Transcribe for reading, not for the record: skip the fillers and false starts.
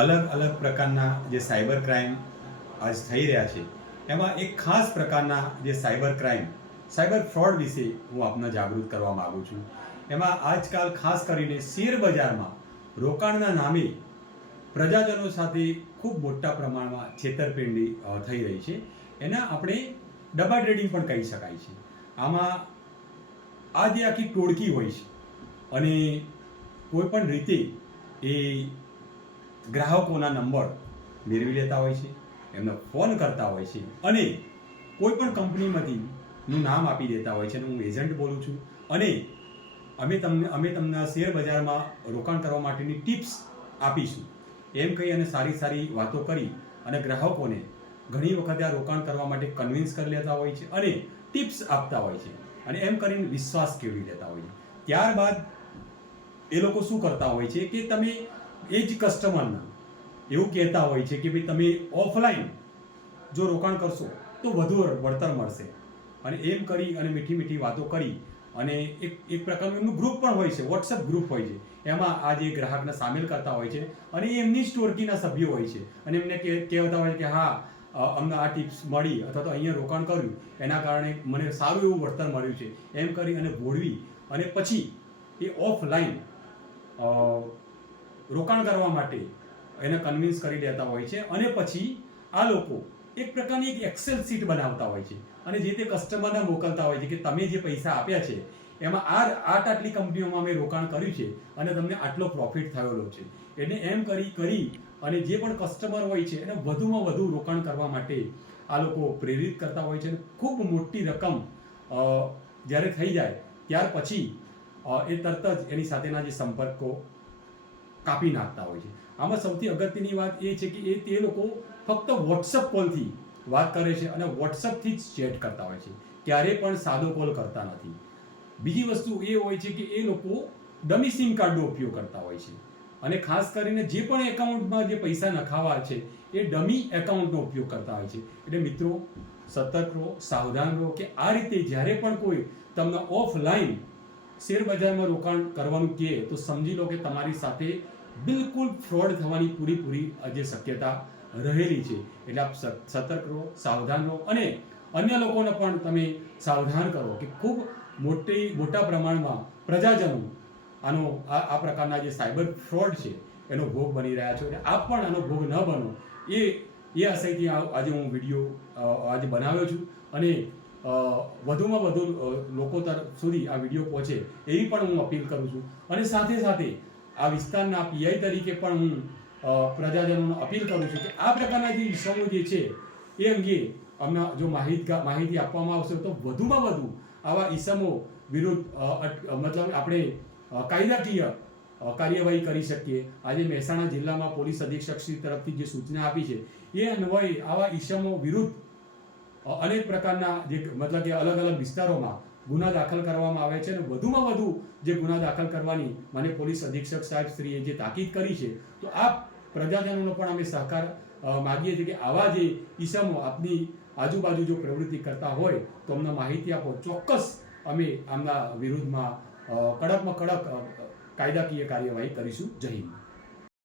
અલગ અલગ પ્રકારના જે સાયબર ક્રાઇમ આજ થઈ રહ્યા છે એમાં એક ખાસ પ્રકારના જે સાયબર ક્રાઇમ સાયબર ફ્રોડ વિશે હું આપને જાગૃત કરવા માગું છું. એમાં આજકાલ ખાસ કરીને શેર બજારમાં રોકાણના નામે પ્રજાજનો સાથે ખૂબ મોટા પ્રમાણમાં છેતરપિંડી થઈ રહી છે. એના આપણે ડબા ટ્રેડિંગ પણ કહી શકાય છે. આમાં આ જે આખી ટોળકી હોય છે અને કોઈ પણ રીતે એ ગ્રાહકોના નંબર મેળવી લેતા હોય છે, એમને ફોન કરતા હોય છે અને કોઈ પણ કંપનીમાંથી નું નામ આપી દેતા હોય છે અને હું એજન્ટ બોલું છું અને અમે તમને શેર બજારમાં રોકાણ કરવા માટેની ટિપ્સ આપીશું એમ કહી અને સારી સારી વાતો કરી અને ગ્રાહકોને ઘણી વખતે આ રોકાણ કરવા માટે કન્વિન્સ કરી લેતા હોય છે અને ટિપ્સ આપતા હોય છે અને એમ કરીને વિશ્વાસ કેળવી લેતા હોય છે. ત્યારબાદ એ લોકો શું કરતા હોય છે કે તમે એ જ કસ્ટમરના એવું કહેતા હોય છે કે ભાઈ તમે ઓફલાઈન જો રોકાણ કરશો તો વધુ વળતર મળશે અને એમ કરી અને મીઠી મીઠી વાતો કરી અને એક પ્રકારનું એમનું ગ્રુપ પણ હોય છે, વોટ્સએપ ગ્રુપ હોય છે. એમાં આ જે ગ્રાહકને સામેલ કરતા હોય છે અને એમની જ ટોળકીના સભ્યો હોય છે અને એમને કહેતા હોય છે કે હા અમને આ ટિપ્સ મળી અથવા તો અહીંયા રોકાણ કર્યું એના કારણે મને સારું એવું વળતર મળ્યું છે એમ કરી અને ભોળવી અને પછી એ ઓફલાઈન રોકાણ કરવા માટે એને કન્વિન્સ કરી દેતા હોય છે અને પછી આ લોકો એક પ્રકારની એક એક્સેલ શીટ બનાવતા હોય છે અને જે તે કસ્ટમરને મોકલતા હોય છે કે તમે જે પૈસા આપ્યા છે એમાં આટલી કંપનીઓમાં અમે રોકાણ કર્યું છે અને તમને આટલો પ્રોફિટ થયેલો છે. એટલે એમ કરી અને જે પણ કસ્ટમર હોય છે એને વધુમાં વધુ રોકાણ કરવા માટે આ લોકો પ્રેરિત કરતા હોય છે અને ખૂબ મોટી રકમ જ્યારે થઈ જાય ત્યાર પછી એ તરત જ એની સાથેના જે સંપર્કો કાપી નાખતા હોય છે. આમાં સૌથી અગત્યની વાત એ છે કે તે લોકો ફક્ત વોટ્સઅપ કોલથી વાત કરે છે અને વોટ્સઅપથી જ ચેટ કરતા હોય છે, ક્યારેય પણ સાદો કોલ કરતા નથી. બીજી વસ્તુ એ હોય છે કે એ લોકો ડમી સિમ કાર્ડનો ઉપયોગ કરતા હોય છે અને ખાસ કરીને જે પણ એકાઉન્ટમાં જે પૈસા નખાવા છે એ ડમી એકાઉન્ટનો ઉપયોગ કરતા હોય છે. એટલે મિત્રો સતર્ક રહો, સાવધાન રહો કે આ રીતે જ્યારે પણ કોઈ તમને ઓફલાઈન શેર બજારમાં રોકાણ કરવાનું કહે તો સમજી લો કે તમારી સાથે બિલકુલ ફ્રોડ થવાની પૂરી જે શક્યતા રહેલી છે. એટલે આપ સતર્ક રહો, સાવધાન રહો અને અન્ય લોકોને પણ તમે સાવધાન કરો કે ખૂબ મોટા પ્રમાણમાં પ્રજાજનો આ પ્રકારના જે સાયબર ફ્રોડ છે એનો ભોગ બની રહ્યા છો. એટલે આપ પણ આનો ભોગ ન બનો એ આશયથી આજે હું વિડીયો આજે બનાવ્યો છું અને વધુમાં વધુ લોકો સુધી આ વિડીયો પહોંચે એવી પણ હું અપીલ કરું છું. અને સાથે સાથે આ વિસ્તારના પીઆઈ તરીકે પણ હું પ્રજાજનોને અપીલ કરું છું કે આ પ્રકારના જે વિષયો જે છે એ અંગે અમને જો માહિતી આપવામાં આવશે તો વધુમાં વધુ આવા ઈસમો વિરુદ્ધ મતલબ આપણે કાયદાકીય કાર્યવાહી કરી શકીએ. આજે મહેસાણા જિલ્લામાં પોલીસ અધિક્ષક શ્રી તરફથી જે સૂચના આપી છે એ અન્વયે આવા ઈસમો વિરુદ્ધ અનેક પ્રકારના જે મતલબ કે અલગ અલગ વિસ્તારોમાં ગુના દાખલ કરવામાં આવે છે અને વધુમાં વધુ જે ગુના દાખલ કરવાની મને પોલીસ અધિક્ષક સાહેબ શ્રીએ જે તાકીદ કરી છે તો આ પ્રજાજનોનો પણ અમે સહકાર માગીએ છીએ કે આવા જે ઈસમો આપની આજુબાજુ જો પ્રવૃત્તિ કરતા હોય તો અમને માહિતી આપો. ચોક્કસ અમે આમના વિરુદ્ધમાં કડકમાં કડક કાયદાકીય કાર્યવાહી કરીશું. જય હિન્દ.